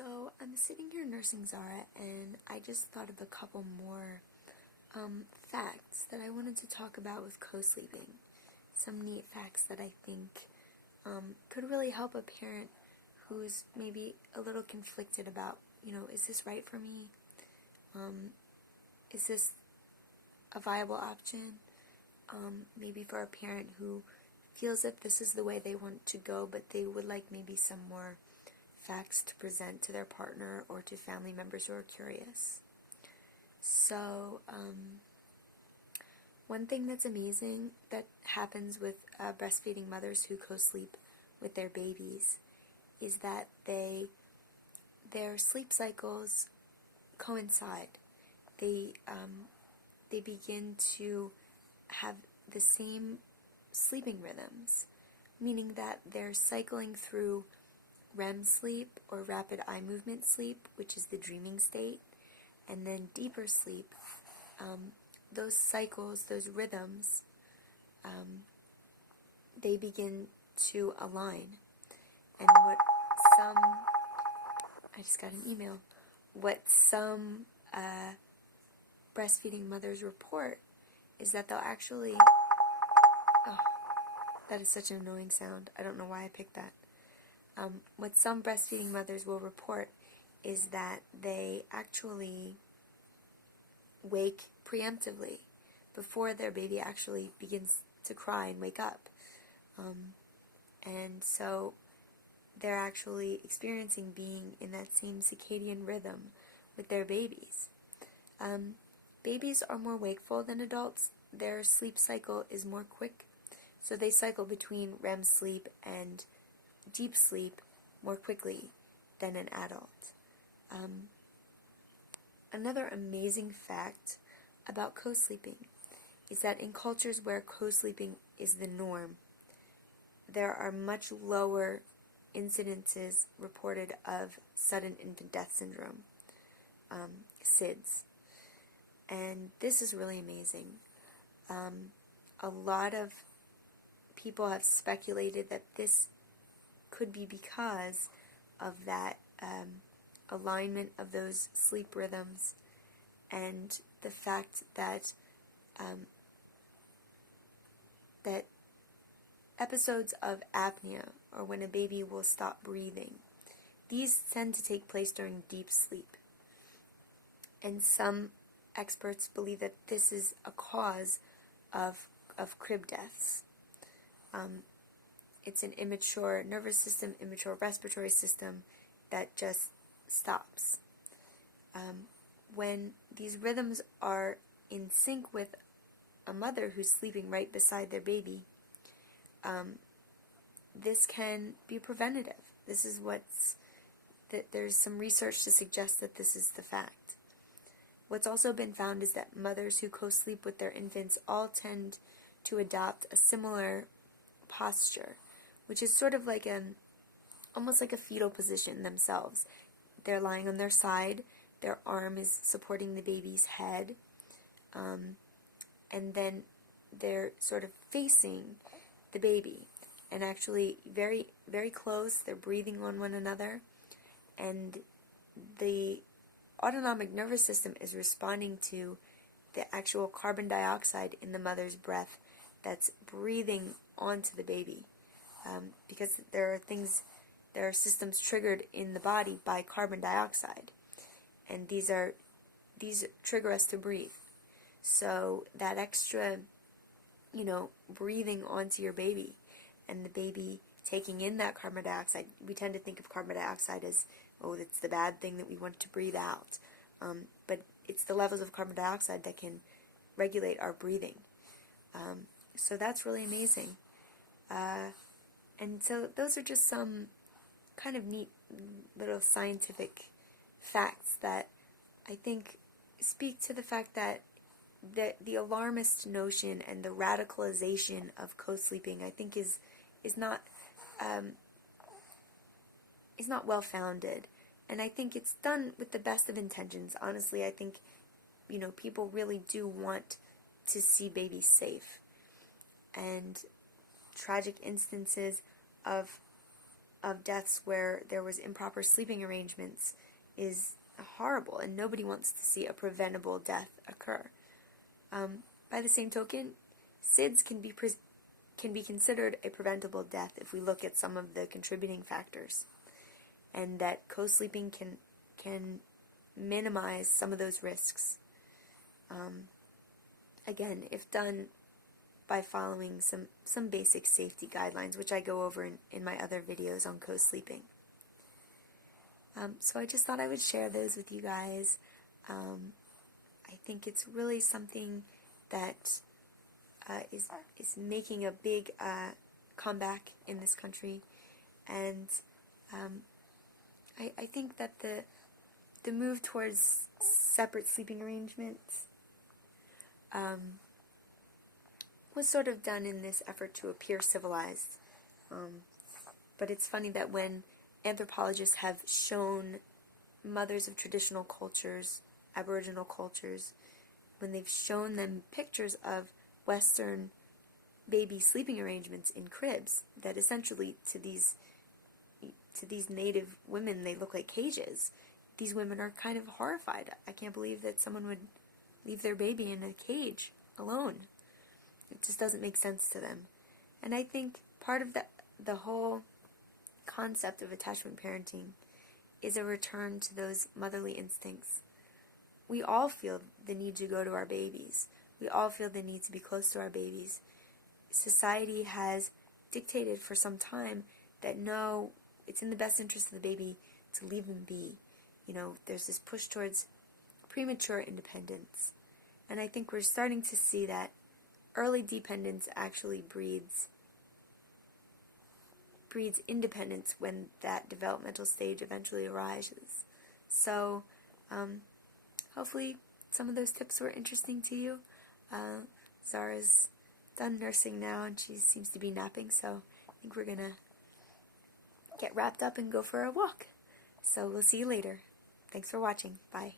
So I'm sitting here nursing Zara, and I just thought of a couple more facts that I wanted to talk about with co-sleeping. Some neat facts that I think could really help a parent who's maybe a little conflicted about, is this right for me? Is this a viable option? Maybe for a parent who feels that this is the way they want to go, but they would like maybe some more facts to present to their partner or to family members who are curious. So, one thing that's amazing that happens with breastfeeding mothers who co-sleep with their babies is that their sleep cycles coincide. They begin to have the same sleeping rhythms, meaning that they're cycling through REM sleep, or rapid eye movement sleep, which is the dreaming state, and then deeper sleep. Those cycles, those rhythms, they begin to align. And I just got an email, what some breastfeeding mothers report is that they'll actually, oh, that is such an annoying sound. I don't know why I picked that. What some breastfeeding mothers will report is that they actually wake preemptively before their baby actually begins to cry and wake up. And so they're actually experiencing being in that same circadian rhythm with their babies. Babies are more wakeful than adults. Their sleep cycle is more quick, so they cycle between REM sleep and deep sleep more quickly than an adult. Another amazing fact about co-sleeping is that in cultures where co-sleeping is the norm, there are much lower incidences reported of sudden infant death syndrome, SIDS. And this is really amazing. A lot of people have speculated that this could be because of that alignment of those sleep rhythms and the fact that that episodes of apnea, or when a baby will stop breathing, these tend to take place during deep sleep. And some experts believe that this is a cause of crib deaths. It's an immature nervous system, immature respiratory system that just stops. When these rhythms are in sync with a mother who's sleeping right beside their baby, this can be preventative. This is there's some research to suggest that this is the fact. What's also been found is that mothers who co-sleep with their infants all tend to adopt a similar posture, which is sort of like almost like a fetal position themselves. They're lying on their side, their arm is supporting the baby's head, and then they're sort of facing the baby, and actually very, very close. They're breathing on one another, and the autonomic nervous system is responding to the actual carbon dioxide in the mother's breath that's breathing onto the baby, because there are systems triggered in the body by carbon dioxide, and these trigger us to breathe. So that extra, breathing onto your baby, and the baby taking in that carbon dioxide, we tend to think of carbon dioxide as, oh, it's the bad thing that we want to breathe out. But it's the levels of carbon dioxide that can regulate our breathing. So that's really amazing. And so those are just some kind of neat little scientific facts that I think speak to the fact that the alarmist notion and the radicalization of co-sleeping, I think, is not well founded, and I think it's done with the best of intentions. Honestly, I think people really do want to see babies safe, and tragic instances of of deaths where there was improper sleeping arrangements is horrible, and nobody wants to see a preventable death occur. By the same token, SIDS can be considered a preventable death if we look at some of the contributing factors, and that co-sleeping can minimize some of those risks. Again, if done by following some basic safety guidelines, which I go over in my other videos on co-sleeping. So I just thought I would share those with you guys. I think it's really something that is making a big comeback in this country, and I think that the move towards separate sleeping arrangements was sort of done in this effort to appear civilized. But it's funny that when anthropologists have shown mothers of traditional cultures, Aboriginal cultures, when they've shown them pictures of Western baby sleeping arrangements in cribs, that essentially to these native women they look like cages. These women are kind of horrified. I can't believe that someone would leave their baby in a cage alone. It just doesn't make sense to them. And I think part of the whole concept of attachment parenting is a return to those motherly instincts. We all feel the need to go to our babies. We all feel the need to be close to our babies. Society has dictated for some time that no, it's in the best interest of the baby to leave them be. You know, there's this push towards premature independence. And I think we're starting to see that early dependence actually breeds independence when that developmental stage eventually arises. So, hopefully some of those tips were interesting to you. Zara's done nursing now and she seems to be napping, so I think we're gonna get wrapped up and go for a walk. So we'll see you later. Thanks for watching. Bye.